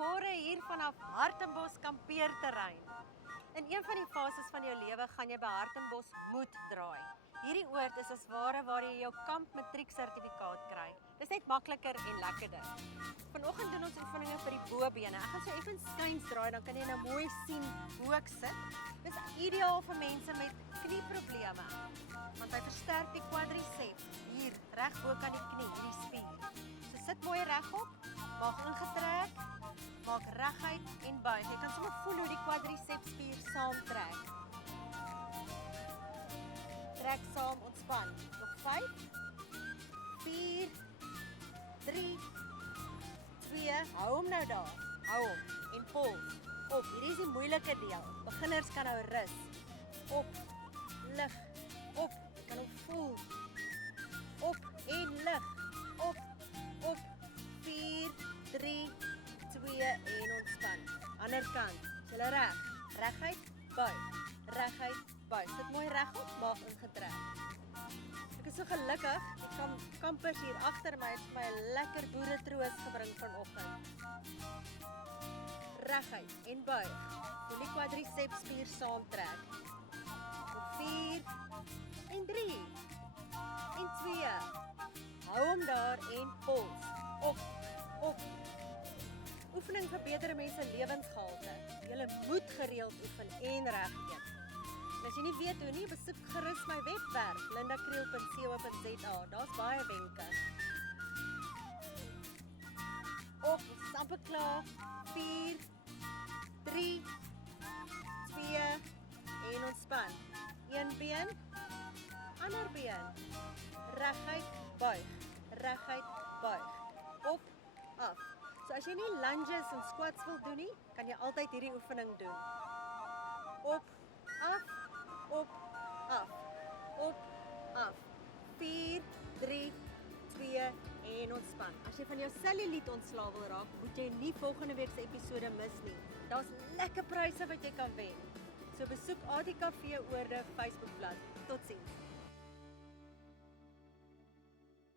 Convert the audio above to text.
Goeiemôre hier vanaf Hartenbos kampeerterrein. In een van die fases van jou lewe gaan jy by Hartenbos moet draai. Hierdie oord is as ware waar jy jou kamp matriek sertifikaat kry. Dis net makliker en lekkerder. Vanoggend doen ons oefeninge vir die bobene. Ek gaan so effens skuins draai, dan kan jy nou mooi sien hoe ek sit. Dis ideaal vir mense met knieprobleme, want hy versterk die quadriceps hier reg bo kan die knie, hierdie spier. So sit mooi regop, maak ingetrek, maak reguit en buig. Jy kan sommer voel hoe die quadriceps spier saamtrek. Trek saam, ontspan. Nog 5, 4, 3, 2, hou hom nou daar. Hou hom en pols. Op, hierdie is die moeilike deel. Beginners kan nou rus. Op, lig, op, jy kan hom voel. Op en lig. Op, 4, 3, 2 en ontspan. Ander kant, is julle reg? Reguit, buig. Reguit, buig. Sit mooi regop, maak ingetrek. Ek is so gelukkig, die kampers hier agter my het vir my 'n lekker boeretroos gebring vanoggend. Reguit en buig. Voel die quadriceps spier saamtrek. Op 4 en 3 en 2. Hou hom daar en pols. Op. Oefening verbeter mense lewensgehalte. Jy moet gereeld oefen en reg eet. En as jy nie weet hoe nie, besoek gerus my webwerf lindakriel.co.za. Daar's baie wenke. Op, ons is amper klaar. 4, 3, 2 en ontspan. Een been, ander been. Reguit, buig. Reguit, buig. Op, af. So as jy nie lunges en squats wil doen nie, kan jy altyd hierdie oefening doen. Op, af, op, af. Op, af. 4, 3, 2 en ontspan. As jy van jou selluliet ontslae wil raak, moet jy nie volgende week se episode mis nie. Daar's lekker pryse wat jy kan wen. So besoek ATKV Oorde Facebookblad. Totsiens.